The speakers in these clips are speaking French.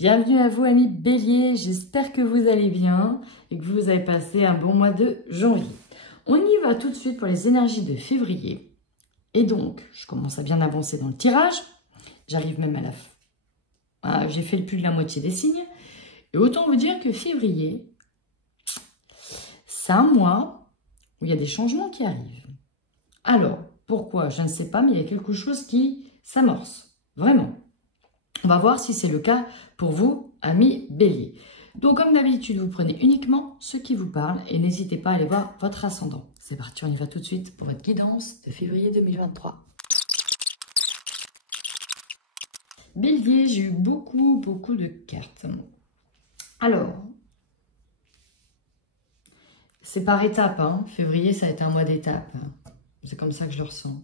Bienvenue à vous amis Bélier, j'espère que vous allez bien et que vous avez passé un bon mois de janvier. On y va tout de suite pour les énergies de février. Et donc, je commence à bien avancer dans le tirage. J'arrive même à la fin. J'ai fait le plus de la moitié des signes. Et autant vous dire que février, c'est un mois où il y a des changements qui arrivent. Alors, pourquoi? Je ne sais pas, mais il y a quelque chose qui s'amorce. Vraiment. On va voir si c'est le cas pour vous, amis Bélier. Donc, comme d'habitude, vous prenez uniquement ce qui vous parle et n'hésitez pas à aller voir votre ascendant. C'est parti, on y va tout de suite pour votre guidance de février 2023. Bélier, j'ai eu beaucoup de cartes. Alors, c'est par étapes. Février, ça a été un mois d'étapes. C'est comme ça que je le ressens.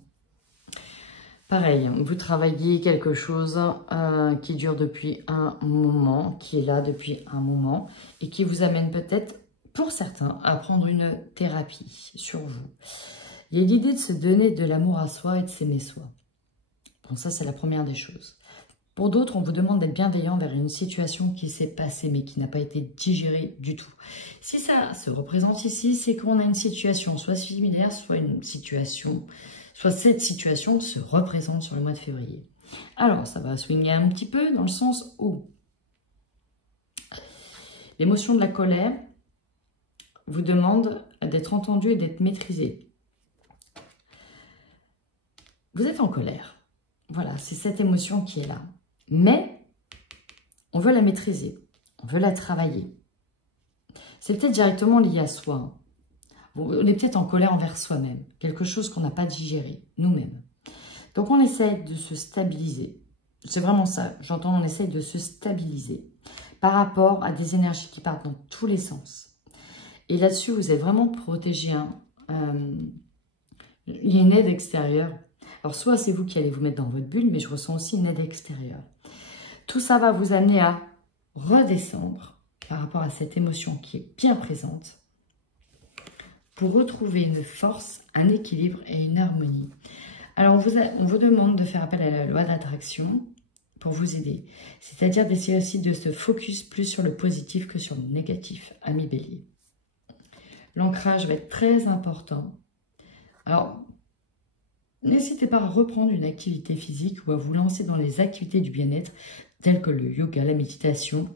Pareil, vous travaillez quelque chose qui dure depuis un moment, qui est là depuis un moment et qui vous amène peut-être, pour certains, à prendre une thérapie sur vous. Il y a l'idée de se donner de l'amour à soi et de s'aimer soi. Bon, ça, c'est la première des choses. Pour d'autres, on vous demande d'être bienveillant vers une situation qui s'est passée mais qui n'a pas été digérée du tout. Si ça se représente ici, c'est qu'on a une situation soit similaire, soit une situation... soit cette situation se représente sur le mois de février. Alors, ça va swinguer un petit peu dans le sens où l'émotion de la colère vous demande d'être entendu et d'être maîtrisé. Vous êtes en colère. Voilà, c'est cette émotion qui est là. Mais on veut la maîtriser, on veut la travailler. C'est peut-être directement lié à soi. On est peut-être en colère envers soi-même, quelque chose qu'on n'a pas digéré, nous-mêmes. Donc on essaie de se stabiliser. C'est vraiment ça, j'entends, on essaie de se stabiliser par rapport à des énergies qui partent dans tous les sens. Et là-dessus, vous êtes vraiment protégé. Il y a une aide extérieure. Alors soit c'est vous qui allez vous mettre dans votre bulle, mais je ressens aussi une aide extérieure. Tout ça va vous amener à redescendre par rapport à cette émotion qui est bien présente, pour retrouver une force, un équilibre et une harmonie. Alors, on vous demande de faire appel à la loi d'attraction pour vous aider. C'est-à-dire d'essayer aussi de se focus plus sur le positif que sur le négatif, ami Bélier. L'ancrage va être très important. Alors, n'hésitez pas à reprendre une activité physique ou à vous lancer dans les activités du bien-être, telles que le yoga, la méditation,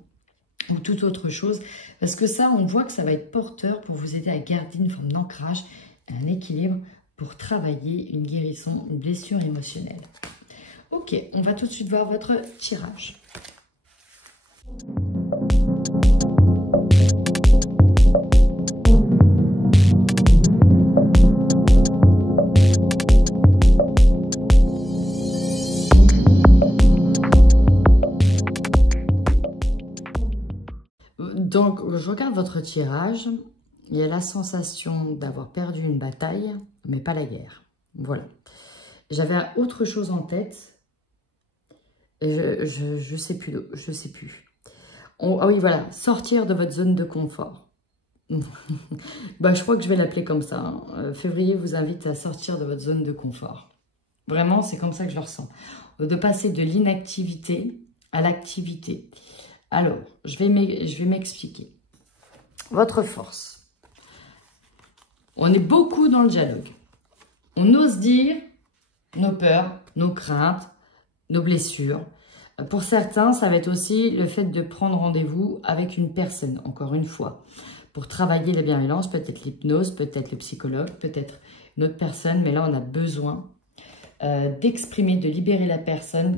ou toute autre chose, parce que ça, on voit que ça va être porteur pour vous aider à garder une forme d'ancrage, un équilibre pour travailler une guérison, une blessure émotionnelle. Ok, on va tout de suite voir votre tirage. Donc, je regarde votre tirage, il y a la sensation d'avoir perdu une bataille, mais pas la guerre. Voilà. J'avais autre chose en tête, et je sais plus. Ah oui, voilà, sortir de votre zone de confort. Bah, je crois que je vais l'appeler comme ça. Février vous invite à sortir de votre zone de confort. Vraiment, c'est comme ça que je le ressens. De passer de l'inactivité à l'activité. Alors, je vais m'expliquer. Votre force. On est beaucoup dans le dialogue. On ose dire nos peurs, nos craintes, nos blessures. Pour certains, ça va être aussi le fait de prendre rendez-vous avec une personne, encore une fois, pour travailler la bienveillance, peut-être l'hypnose, peut-être le psychologue, peut-être une autre personne, mais là, on a besoin d'exprimer, de libérer la personne,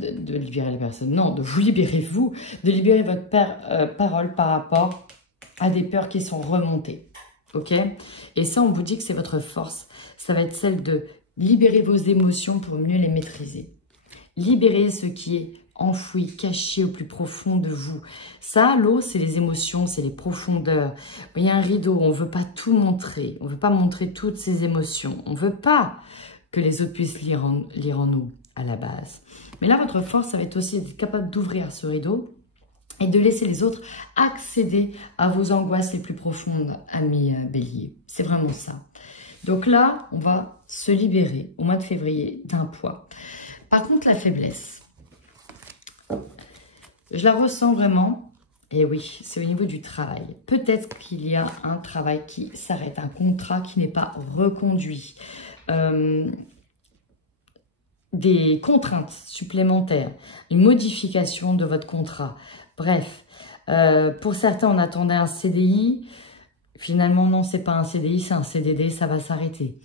non, de vous libérer vous, de libérer votre parole par rapport à des peurs qui sont remontées, ok? Et ça, on vous dit que c'est votre force, ça va être celle de libérer vos émotions pour mieux les maîtriser. Libérer ce qui est enfoui, caché au plus profond de vous. Ça, l'eau, c'est les émotions, c'est les profondeurs. Il y a un rideau, on ne veut pas tout montrer, on ne veut pas montrer toutes ces émotions, on ne veut pas que les autres puissent lire en nous à la base. Mais là, votre force, ça va être aussi d'être capable d'ouvrir ce rideau et de laisser les autres accéder à vos angoisses les plus profondes, amis Bélier. C'est vraiment ça. Donc là, on va se libérer au mois de février d'un poids. Par contre, la faiblesse. Je la ressens vraiment. Et oui, c'est au niveau du travail. Peut-être qu'il y a un travail qui s'arrête, un contrat qui n'est pas reconduit. Des contraintes supplémentaires, une modification de votre contrat. Bref, pour certains, on attendait un CDI. Finalement, non, c'est pas un CDI, c'est un CDD, ça va s'arrêter.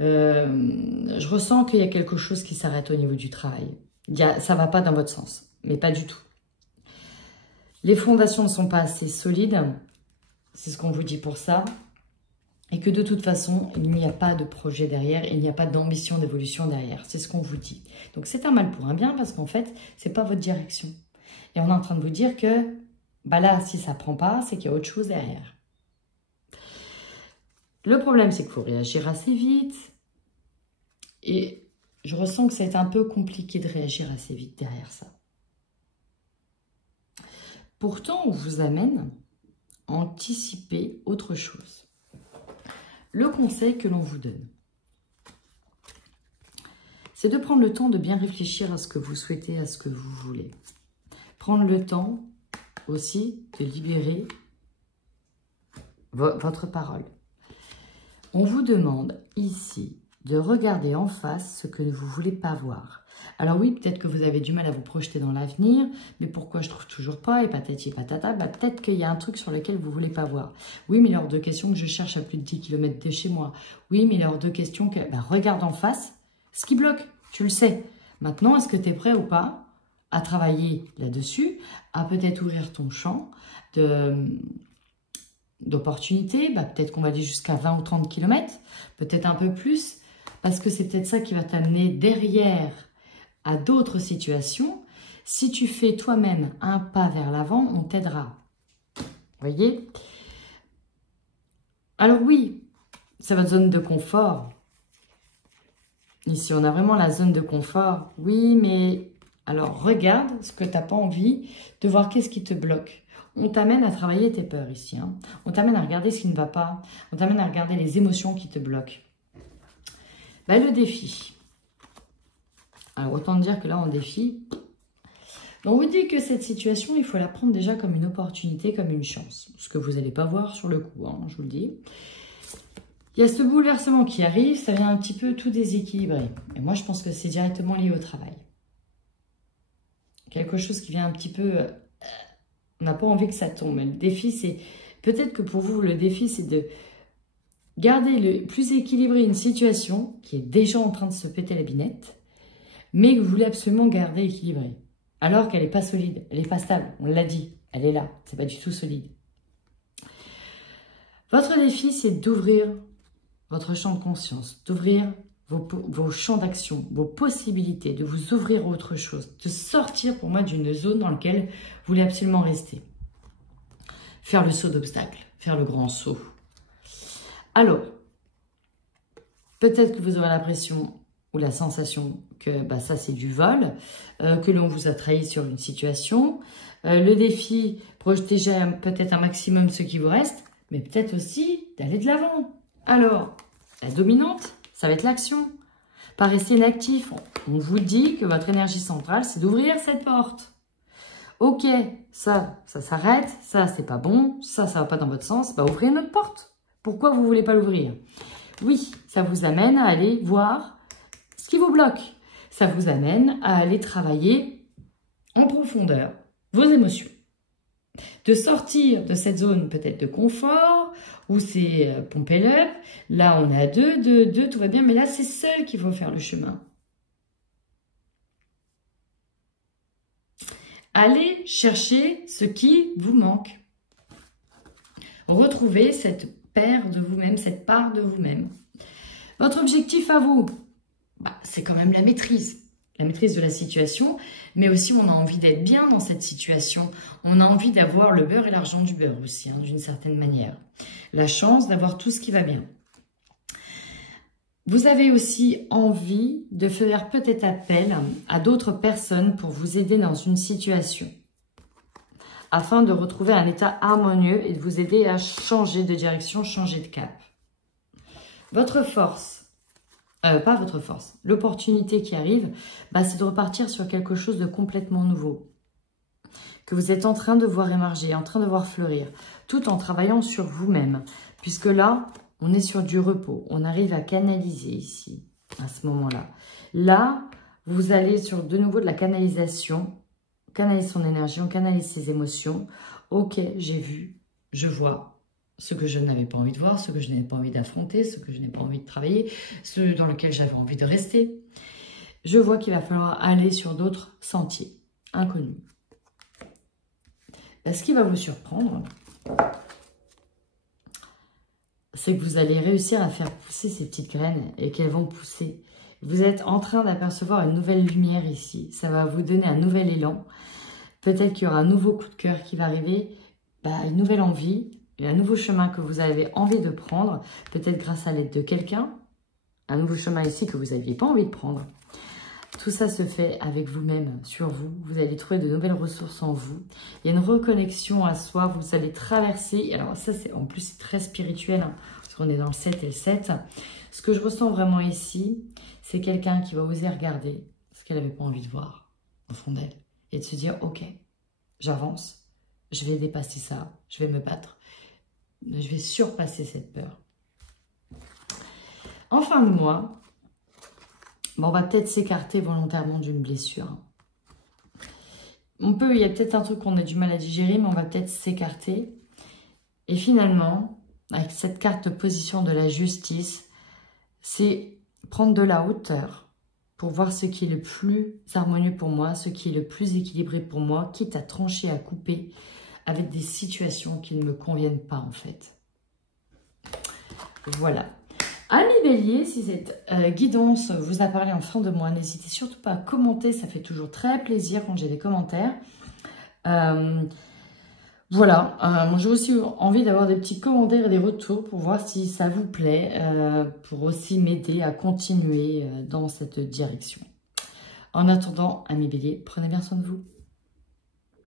Je ressens qu'il y a quelque chose qui s'arrête au niveau du travail. Ça va pas dans votre sens, mais pas du tout. Les fondations ne sont pas assez solides, c'est ce qu'on vous dit pour ça. Et que de toute façon, il n'y a pas de projet derrière, il n'y a pas d'ambition d'évolution derrière. C'est ce qu'on vous dit. Donc c'est un mal pour un bien parce qu'en fait, c'est pas votre direction. Et on est en train de vous dire que, bah là, si ça prend pas, c'est qu'il y a autre chose derrière. Le problème, c'est qu'il faut réagir assez vite. Et je ressens que ça va être un peu compliqué de réagir assez vite derrière ça. Pourtant, on vous amène à anticiper autre chose. Le conseil que l'on vous donne, c'est de prendre le temps de bien réfléchir à ce que vous souhaitez, à ce que vous voulez. Prendre le temps aussi de libérer votre parole. On vous demande ici de regarder en face ce que vous ne voulez pas voir. Alors oui, peut-être que vous avez du mal à vous projeter dans l'avenir, mais pourquoi je trouve toujours pas, et patati et patata, bah peut-être qu'il y a un truc sur lequel vous ne voulez pas voir. Oui, mais il est hors de question que je cherche à plus de 10 km de chez moi. Oui, mais il est hors de question que, bah, regarde en face, ce qui bloque, tu le sais. Maintenant, est-ce que tu es prêt ou pas à travailler là-dessus, à peut-être ouvrir ton champ d'opportunités, bah, peut-être qu'on va aller jusqu'à 20 ou 30 km, peut-être un peu plus, parce que c'est peut-être ça qui va t'amener derrière à d'autres situations. Si tu fais toi-même un pas vers l'avant, on t'aidera. Vous voyez? Alors oui, c'est votre zone de confort. Ici, on a vraiment la zone de confort. Oui, mais alors regarde ce que tu n'as pas envie de voir, qu'est-ce qui te bloque. On t'amène à travailler tes peurs ici. Hein. On t'amène à regarder ce qui ne va pas. On t'amène à regarder les émotions qui te bloquent. Ben, le défi. Alors, autant dire que là, on défie. On vous dit que cette situation, il faut la prendre déjà comme une opportunité, comme une chance. Ce que vous n'allez pas voir sur le coup, hein, je vous le dis. Il y a ce bouleversement qui arrive, ça vient un petit peu tout déséquilibrer. Et moi, je pense que c'est directement lié au travail. Quelque chose qui vient un petit peu... on n'a pas envie que ça tombe. Mais le défi, c'est... Peut-être que pour vous, le défi, c'est de garder le plus équilibré une situation qui est déjà en train de se péter la binette, mais que vous voulez absolument garder équilibrée. Alors qu'elle n'est pas solide, elle n'est pas stable, on l'a dit, elle est là, c'est pas du tout solide. Votre défi, c'est d'ouvrir votre champ de conscience, d'ouvrir vos champs d'action, vos possibilités, de vous ouvrir à autre chose, de sortir pour moi d'une zone dans laquelle vous voulez absolument rester. Faire le saut d'obstacle, faire le grand saut. Alors, peut-être que vous aurez l'impression ou la sensation que bah, ça c'est du vol, que l'on vous a trahi sur une situation. Le défi, projeter peut-être un maximum ce qui vous reste, mais peut-être aussi d'aller de l'avant. Alors, la dominante, ça va être l'action. Pas rester inactif. On vous dit que votre énergie centrale, c'est d'ouvrir cette porte. Ok, ça s'arrête, ça c'est pas bon, ça va pas dans votre sens, bah ouvrez une autre porte. Pourquoi vous voulez pas l'ouvrir? Oui, ça vous amène à aller voir ce qui vous bloque. Ça vous amène à aller travailler en profondeur vos émotions. De sortir de cette zone peut-être de confort, où c'est pomper l'up. Là, on est à deux, tout va bien. Mais là, c'est seul qu'il faut faire le chemin. Allez chercher ce qui vous manque. Retrouvez cette paire de vous-même, cette part de vous-même. Votre objectif à vous, bah, c'est quand même la maîtrise de la situation, mais aussi on a envie d'être bien dans cette situation. On a envie d'avoir le beurre et l'argent du beurre aussi, hein, d'une certaine manière. La chance d'avoir tout ce qui va bien. Vous avez aussi envie de faire peut-être appel à d'autres personnes pour vous aider dans une situation, afin de retrouver un état harmonieux et de vous aider à changer de direction, changer de cap. Votre force, pas votre force, l'opportunité qui arrive, bah, c'est de repartir sur quelque chose de complètement nouveau. que vous êtes en train de voir émerger, en train de voir fleurir, tout en travaillant sur vous-même. Puisque là, on est sur du repos. On arrive à canaliser ici, à ce moment-là. Là, vous allez sur de nouveau de la canalisation. On canalise son énergie, on canalise ses émotions. Ok, j'ai vu, je vois ce que je n'avais pas envie de voir, ce que je n'avais pas envie d'affronter, ce que je n'ai pas envie de travailler, ce dans lequel j'avais envie de rester. Je vois qu'il va falloir aller sur d'autres sentiers inconnus. Ce qui va vous surprendre, c'est que vous allez réussir à faire pousser ces petites graines et qu'elles vont pousser. Vous êtes en train d'apercevoir une nouvelle lumière ici. Ça va vous donner un nouvel élan. Peut-être qu'il y aura un nouveau coup de cœur qui va arriver, une nouvelle envie, un nouveau chemin que vous avez envie de prendre, peut-être grâce à l'aide de quelqu'un, un nouveau chemin ici que vous n'aviez pas envie de prendre. Tout ça se fait avec vous-même, sur vous. Vous allez trouver de nouvelles ressources en vous. Il y a une reconnexion à soi. Vous allez traverser. Alors ça, en plus, c'est très spirituel, hein, parce qu'on est dans le 7 et le 7. Ce que je ressens vraiment ici, c'est quelqu'un qui va oser regarder ce qu'elle n'avait pas envie de voir au fond d'elle. Et de se dire, ok, j'avance, je vais dépasser ça, je vais me battre. Je vais surpasser cette peur. En fin de mois, on va peut-être s'écarter volontairement d'une blessure. Il y a peut-être un truc qu'on a du mal à digérer, mais on va peut-être s'écarter. Et finalement, avec cette carte de position de la justice, c'est prendre de la hauteur pour voir ce qui est le plus harmonieux pour moi, ce qui est le plus équilibré pour moi, quitte à trancher, à couper avec des situations qui ne me conviennent pas en fait. Voilà. Amis Bélier, si cette guidance vous a parlé en fin de mois, n'hésitez surtout pas à commenter, ça fait toujours très plaisir quand j'ai des commentaires. Voilà, moi j'ai aussi envie d'avoir des petits commentaires et des retours pour voir si ça vous plaît, pour aussi m'aider à continuer dans cette direction. En attendant, amis Bélier, prenez bien soin de vous.